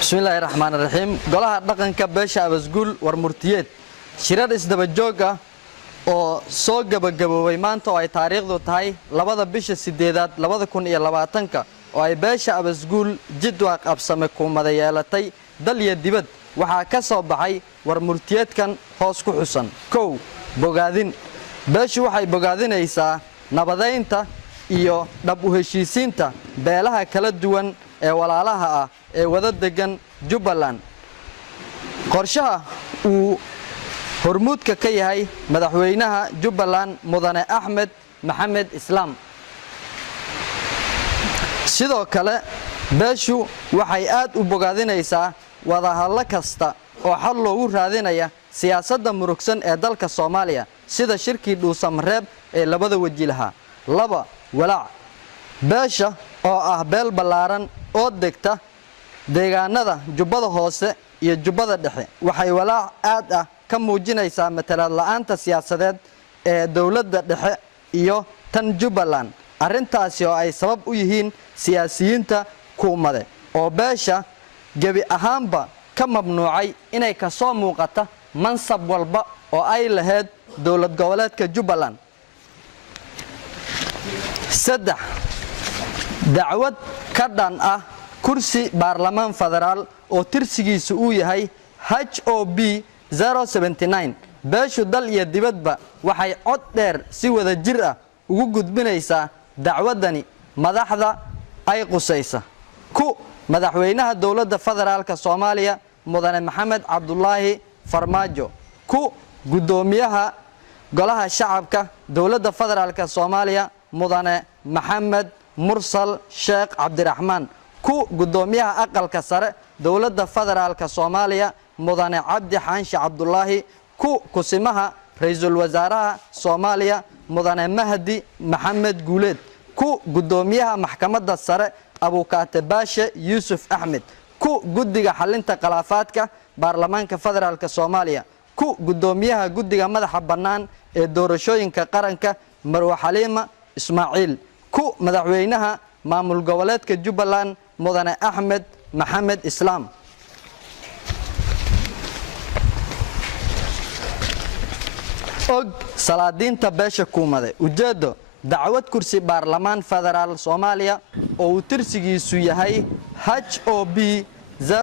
bismillaahi raxmaani raxiim golaha dhaqanka beesha abasguul war murtiyeed shirar isdaba joog ah oo soo gabagaboobay maanta oo ay taariikhdu tahay 2 bisha 8aad 2020 oo ay beesha abasguul jidwaaq absame kuumada yeelatay dal iyo dibad waxaa ka soo baxay war murtiyeedkan hoos ku xusan bogaadin beeshu waxay bogaadinaysaa nabadeynta iyo dhab u heshiisiinta beelaha kala duwan ee walaalaha ah ee wada degan Jubbaland qorshaha uu hormuudka ka yahay madaxweynaha Jubbaland mudane Axmed Maxamed Islaam sidoo kale beeshu waxay aad u bogaadinaysaa wada hadal kasta oo xal loogu raadinaya siyaasadda murugsan ee dalka Soomaaliya sida shirkii dhuusamareeb ee labada wajilaha walaac beesha oo ah beel ballaaran oo degta deegaanada Jubbada Hoose iyo Jubbada Dhexe waxay walaac aad ah ka muujinaysaa matalaad la'aanta siyaasadeed ee dawladda dhexe iyo tan Jubbaland arintaasi oo ay sabab u yihiin siyaasiyiinta kuumade oo beesha gabi ahaanba ka mamnuucay inay ka soo muuqata mansab walba oo ay lahayd dawlad goboleedka Jubbaland dacwad ka dhan ah kursi baarlamaan federaal oo tirsigiisu uu yahay HOB 079 beeshu dal iyo dibadba waxay cod dheer si wada jir ah ugu gudbinaysaa dacwadani madaxda ay qusaysa madaxweynaha dawladda federaalka Soomaaliya mudane Maxamed Cabdullaahi Farmaajo gudoomiyaha golaha shacabka dawladda federaalka Soomaaliya mudane Maxamed Mursal Sheekh Cabdiraxmaan gudoomiyaha aqalka sare dawladda federaalka Soomaaliya mudane Cabdi Xaanshe Cabdullaahi kusimaha ra'iisul wasaaraha Soomaaliya mudane Mahdi Maxamed Guuleed gudoomiyaha maxkamadda sare Abukaate Baashe Yuusuf Axmed guddiga xalinta khilaafaadka baarlamaanka federaalka Soomaaliya gudoomiyaha guddiga madaxa bannaan ee doorashooyinka qaranka Marwa Xaliima Ismaaciil madaxweynaha maamul goboleedka Jubbaland mudane Axmed Maxamed Islaam salaadiinta beesha kuumade ujeedo dacwad kursi baarlamaan federaal Soomaaliya oo uu tirsigiisu yahay HOB